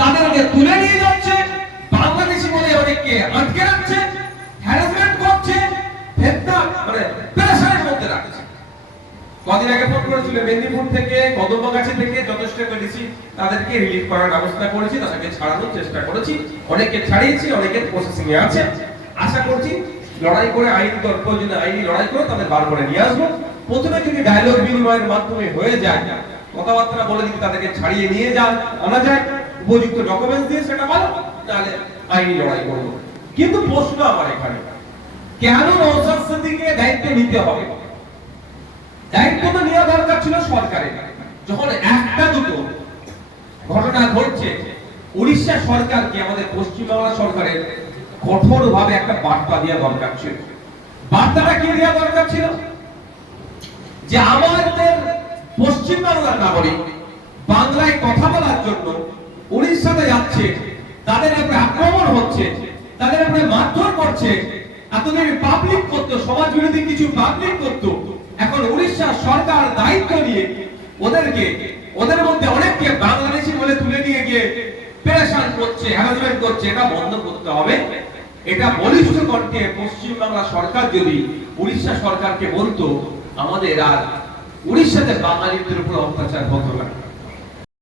তাদেরকে তুলে নিয়ে যাচ্ছে। বাংলাদেশি বলে অনেককে আটকে রাখছে হ্যারাসমেন্ট করছে ভেদনা মানে প্রেশারের মধ্যে রাখছে। কদিন আগে ফোন করেছিল, মেদিনীপুর থেকে কদমগাছি থেকে যথেষ্ট মেডিসিন তাদেরকে রিলিফ করার ব্যবস্থা করেছি, তাদেরকে ছাড়ানোর চেষ্টা করেছি। অনেকে ছাড়িয়েছি, অনেকের প্রসেসিং এ আছে। আশা করছি লড়াই করে আইন দর যদি আইনি লড়াই করে তাদের বার করে নিয়ে আসব। প্রথমে যদি ডায়লগ বিনিময়ের মাধ্যমে হয়ে যায়, কথাবার্তা বলে যদি তাদেরকে ছাড়িয়ে নিয়ে যান, আনা যায়। উপযুক্ত ডকুমেন্টস দিয়ে সেটা ভালো, তাহলে আইনি লড়াই করব। কিন্তু প্রশ্ন আমার এখানে, কেন নৌসাদ সিদ্দিককে দায়িত্ব নিতে হবে? দায়িত্ব তো নেওয়া দরকার ছিল সরকারের। যখন একটা দুটো ঘটনা ঘটছে, উড়িষ্যা সরকারকে আমাদের পশ্চিমবাংলা সরকারের কঠোর ভাবে একটা বার্তা দেওয়া দরকার ছিল। বার্তাটা কি দেওয়া দরকার ছিল? যে আমাদের পশ্চিমবাংলার নাগরিক বাংলায় কথা বলার জন্য উড়িষ্যাতে যাচ্ছে, তাদের উপরে আক্রমণ হচ্ছে, তাদের উপরে মারধর করছে, এতদিন পাবলিক করতো, সমাজ বিরোধী কিছু পাবলিক করতো। এখন উড়িষ্যা সরকার দায়িত্ব নিয়ে ওদেরকে, ওদের মধ্যে অনেককে বাংলাদেশি বলে তুলে নিয়ে গিয়ে পেরেশান করছে হ্যারাসমেন্ট করছে, এটা বন্ধ করতে হবে। এটা বলিষ্ঠ কণ্ঠে পশ্চিমবাংলা সরকার যদি উড়িষ্যা সরকারকে বলতো, আমাদের আর উড়িষ্যাতে বাঙালিদের উপর অত্যাচার হতো না।